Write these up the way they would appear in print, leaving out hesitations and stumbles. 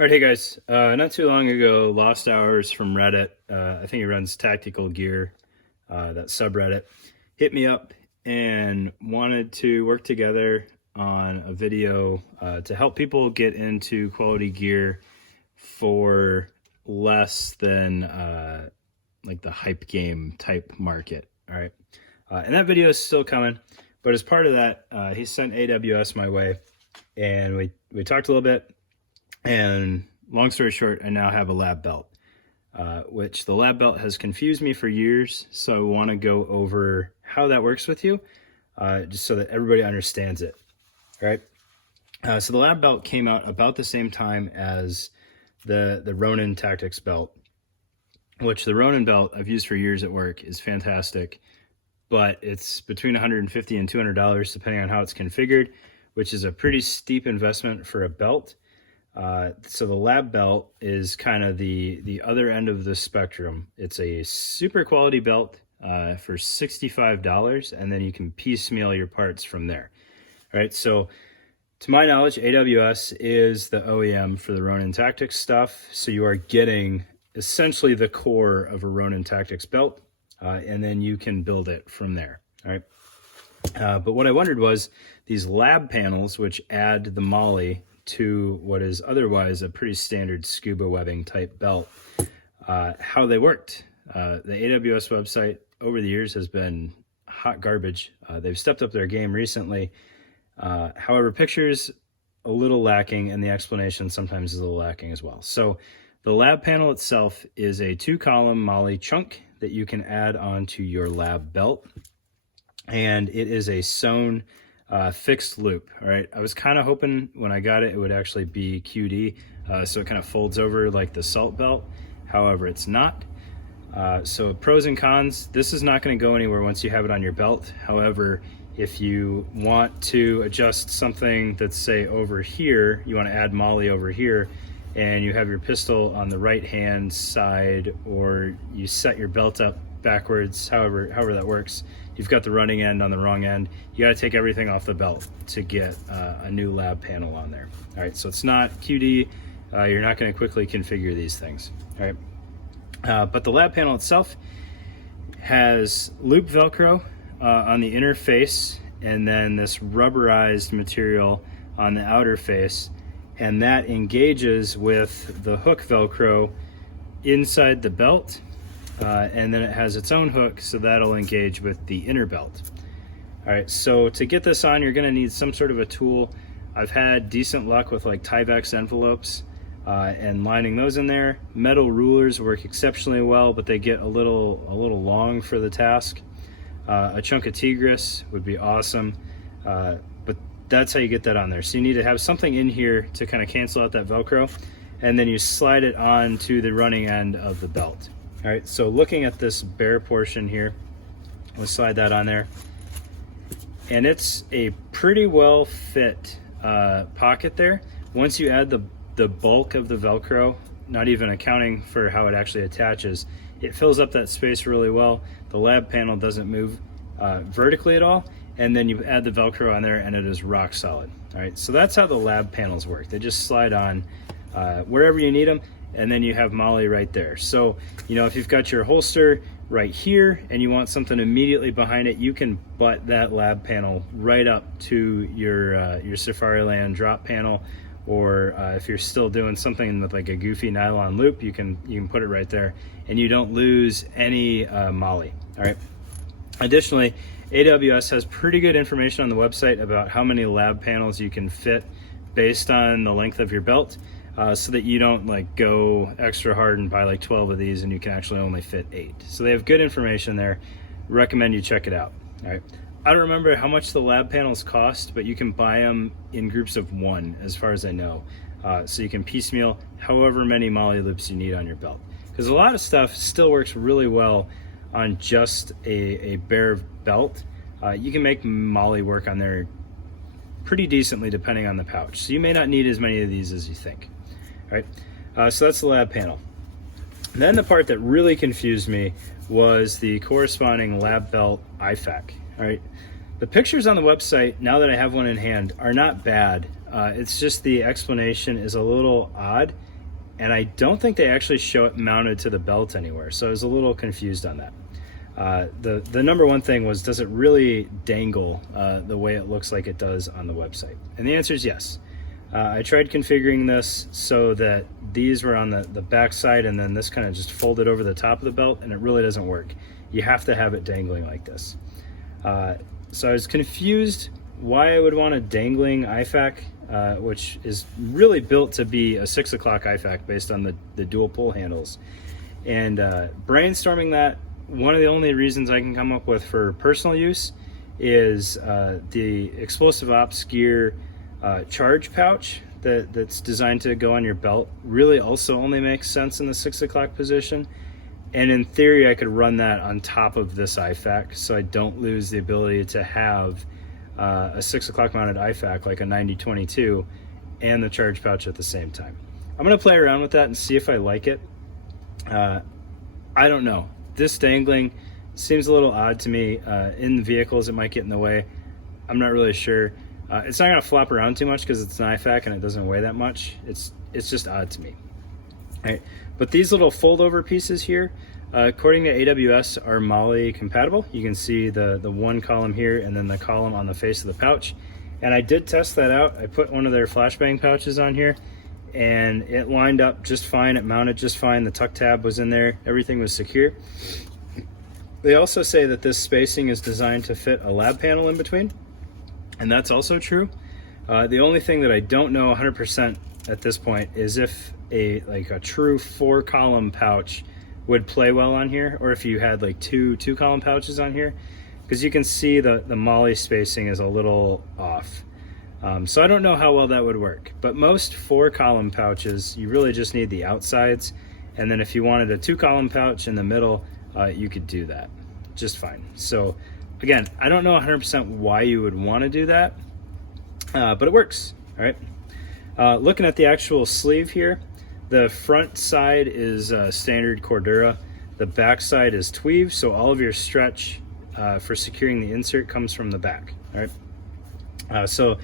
All right, hey guys. Not too long ago, Lost Hours from Reddit, I think he runs Tactical Gear, that subreddit, hit me up and wanted to work together on a video to help people get into quality gear for less than like the hype game type market. All right. And that video is still coming, but as part of that, he sent AWS my way and we talked a little bit. And long story short, I now have a lab belt, which the lab belt has confused me for years. So I want to go over how that works with you, just so that everybody understands it. All right. So the lab belt came out about the same time as the Ronin Tactics belt, which the Ronin belt I've used for years at work is fantastic, but it's between $150 and $200 depending on how it's configured, which is a pretty steep investment for a belt. So the lab belt is kind of the other end of the spectrum. It's a super quality belt for $65, and then you can piecemeal your parts from there. All right, so to my knowledge, AWS is the OEM for the Ronin Tactics stuff. So you are getting essentially the core of a Ronin Tactics belt, and then you can build it from there. All right. But what I wondered was these lab panels, which add the MOLLE to what is otherwise a pretty standard scuba webbing type belt, how they worked. The AWS website over the years has been hot garbage. They've stepped up their game recently. However, pictures a little lacking, and the explanation sometimes is a little lacking as well. So the lab panel itself is a 2-column MOLLE chunk that you can add onto your lab belt, and it is a sewn fixed loop. All right, I was kind of hoping when I got it, it would actually be QD, so it kind of folds over like the salt belt. However, it's not. So pros and cons, this is not going to go anywhere once you have it on your belt. However, if you want to adjust something that's, say, over here, you want to add MOLLE over here, and you have your pistol on the right hand side, or you set your belt up backwards, however that works, you've got the running end on the wrong end, you got to take everything off the belt to get a new lab panel on there. All right, so it's not QD. You're not going to quickly configure these things. All right, but the lab panel itself has loop Velcro on the inner face, and then this rubberized material on the outer face, and that engages with the hook Velcro inside the belt. And then it has its own hook, so that'll engage with the inner belt. All right, so to get this on, you're going to need some sort of a tool. I've had decent luck with like Tyvek's envelopes and lining those in there. Metal rulers work exceptionally well, but they get a little long for the task. A chunk of Tigris would be awesome, but that's how you get that on there. So you need to have something in here to kind of cancel out that Velcro, and then you slide it on to the running end of the belt. All right, so looking at this bare portion here, we'll slide that on there, and it's a pretty well fit pocket there. Once you add the bulk of the Velcro, not even accounting for how it actually attaches, it fills up that space really well. The lab panel doesn't move vertically at all, and then you add the Velcro on there and it is rock solid. All right, so that's how the lab panels work. They just slide on wherever you need them, and then you have MOLLE right there. So, you know, if you've got your holster right here and you want something immediately behind it, you can butt that lab panel right up to your Safariland drop panel, or if you're still doing something with like a goofy nylon loop, you can put it right there, and you don't lose any MOLLE. All right. Additionally, AWS has pretty good information on the website about how many lab panels you can fit based on the length of your belt. So that you don't like go extra hard and buy like 12 of these and you can actually only fit 8. So they have good information there. Recommend you check it out. All right. I don't remember how much the lab panels cost, but you can buy them in groups of 1 as far as I know. So you can piecemeal however many MOLLE loops you need on your belt. Because a lot of stuff still works really well on just a bare belt. You can make MOLLE work on there pretty decently depending on the pouch. So you may not need as many of these as you think. All right, so that's the lab panel. And then the part that really confused me was the corresponding lab belt IFAK. All right, the pictures on the website, now that I have one in hand, are not bad. It's just the explanation is a little odd. and I don't think they actually show it mounted to the belt anywhere, so I was a little confused on that. The number one thing was, does it really dangle the way it looks like it does on the website? And the answer is yes. I tried configuring this so that these were on the back side, and then this kind of just folded over the top of the belt, and it really doesn't work. You have to have it dangling like this. So I was confused why I would want a dangling IFAK, which is really built to be a 6 o'clock IFAK based on the dual pull handles. And brainstorming that, one of the only reasons I can come up with for personal use is the explosive ops gear charge pouch that's designed to go on your belt really also only makes sense in the 6 o'clock position. And in theory, I could run that on top of this IFAK, so I don't lose the ability to have a 6 o'clock mounted IFAK like a 9022 and the charge pouch at the same time. I'm gonna play around with that and see if I like it. I don't know. This dangling seems a little odd to me. In the vehicles, it might get in the way. I'm not really sure. It's not gonna flop around too much because it's an IFAK and it doesn't weigh that much. It's just odd to me. All right. But these little fold over pieces here, according to AWS, are MOLLE compatible. You can see the one column here and then the column on the face of the pouch. And I did test that out. I put one of their flashbang pouches on here and it lined up just fine. It mounted just fine. The tuck tab was in there. Everything was secure. They also say that this spacing is designed to fit a lab panel in between. And that's also true. The only thing that I don't know 100% at this point is if a true 4-column pouch would play well on here, or if you had like two column pouches on here, because you can see the MOLLE spacing is a little off. So I don't know how well that would work, but most 4-column pouches, you really just need the outsides. And then if you wanted a 2-column pouch in the middle, you could do that just fine. So again, I don't know 100% why you would want to do that, but it works. All right. Looking at the actual sleeve here, the front side is standard Cordura. The back side is tweave, so all of your stretch for securing the insert comes from the back. All right. So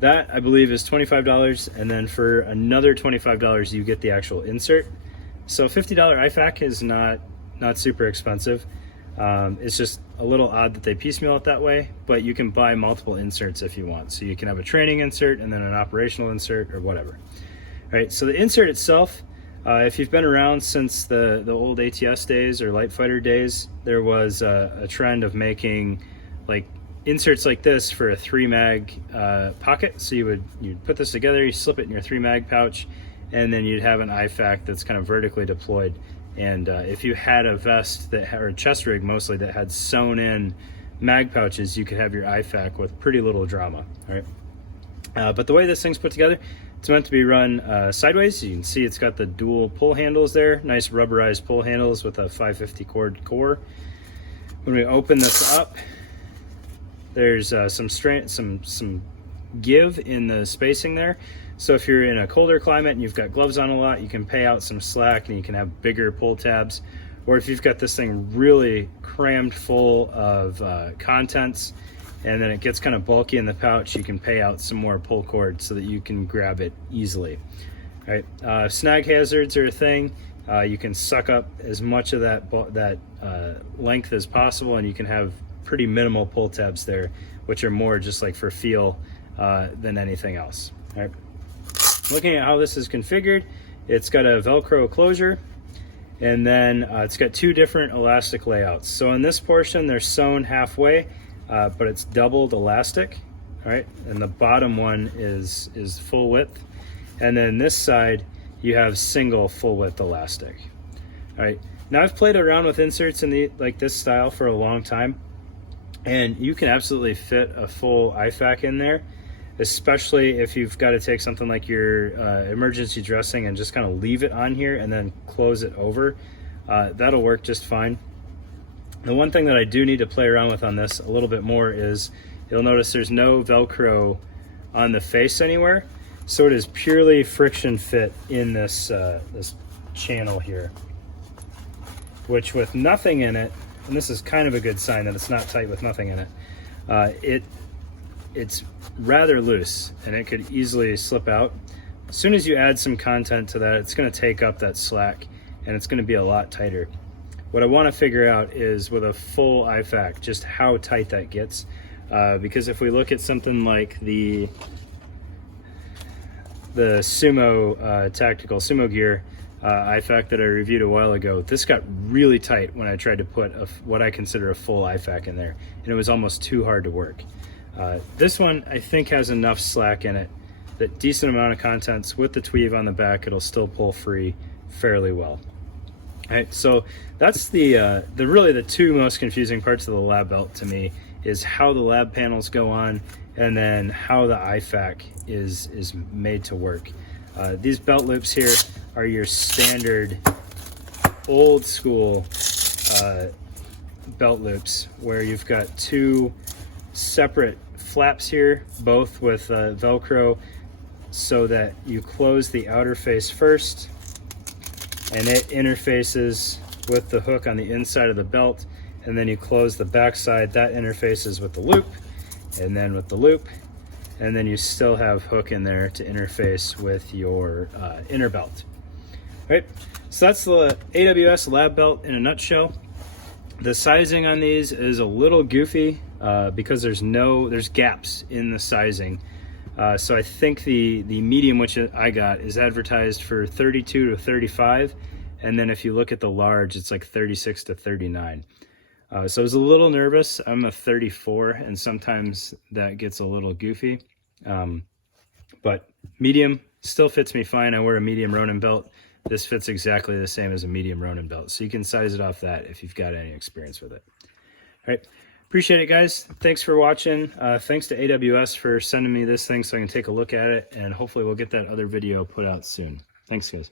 that, I believe, is $25, and then for another $25, you get the actual insert. So $50 IFAK is not super expensive. It's just a little odd that they piecemeal it that way, but you can buy multiple inserts if you want. So you can have a training insert and then an operational insert or whatever. All right, so the insert itself, if you've been around since the old ATS days or Light Fighter days, there was a trend of making like inserts like this for a 3-mag pocket. So you'd put this together, you slip it in your 3-mag pouch, and then you'd have an IFAK that's kind of vertically deployed. And if you had a vest or a chest rig mostly that had sewn in mag pouches, you could have your IFAK with pretty little drama. All right. But the way this thing's put together, it's meant to be run sideways. You can see it's got the dual pull handles there, nice rubberized pull handles with a 550 core. When we open this up, there's some give in the spacing there. So if you're in a colder climate and you've got gloves on a lot, you can pay out some slack and you can have bigger pull tabs. Or if you've got this thing really crammed full of contents and then it gets kind of bulky in the pouch, you can pay out some more pull cord so that you can grab it easily. All right, snag hazards are a thing. You can suck up as much of that length as possible, and you can have pretty minimal pull tabs there, which are more just like for feel than anything else. All right. Looking at how this is configured, it's got a Velcro closure, and then it's got 2 different elastic layouts. So in this portion, they're sewn halfway, but it's doubled elastic. All right, and the bottom one is full width, and then this side you have single full width elastic. All right, now I've played around with inserts in like this style for a long time, and you can absolutely fit a full IFAK in there, especially if you've got to take something like your emergency dressing and just kind of leave it on here and then close it over. That'll work just fine. The one thing that I do need to play around with on this a little bit more is you'll notice there's no Velcro on the face anywhere, so it is purely friction fit in this this channel here, which with nothing in it, and this is kind of a good sign that it's not tight with nothing in it, it's rather loose and it could easily slip out. as soon as you add some content to that, it's going to take up that slack and it's going to be a lot tighter. What I want to figure out is with a full IFAK, just how tight that gets. Because if we look at something like the Sumo tactical Sumo gear IFAK that I reviewed a while ago, this got really tight when I tried to put what I consider a full IFAK in there, and it was almost too hard to work. This one I think has enough slack in it that decent amount of contents with the tweave on the back, it'll still pull free fairly well. All right, so that's the really the two most confusing parts of the lab belt to me, is how the lab panels go on and then how the IFAK is made to work. These belt loops here are your standard old school belt loops where you've got two separate flaps here, both with Velcro, so that you close the outer face first and it interfaces with the hook on the inside of the belt, and then you close the back side, that interfaces with the loop, and then with the loop, and then you still have hook in there to interface with your inner belt. All right, so that's the AWS Lab Belt in a nutshell. The sizing on these is a little goofy because there's gaps in the sizing. So I think the medium, which I got, is advertised for 32 to 35, and then if you look at the large, it's like 36 to 39. So I was a little nervous. I'm a 34, and sometimes that gets a little goofy. But medium still fits me fine. I wear a medium Ronin belt. This fits exactly the same as a medium Ronin belt, so you can size it off that if you've got any experience with it. All right. Appreciate it, guys. Thanks for watching. Thanks to AWS for sending me this thing so I can take a look at it, and hopefully we'll get that other video put out soon. Thanks, guys.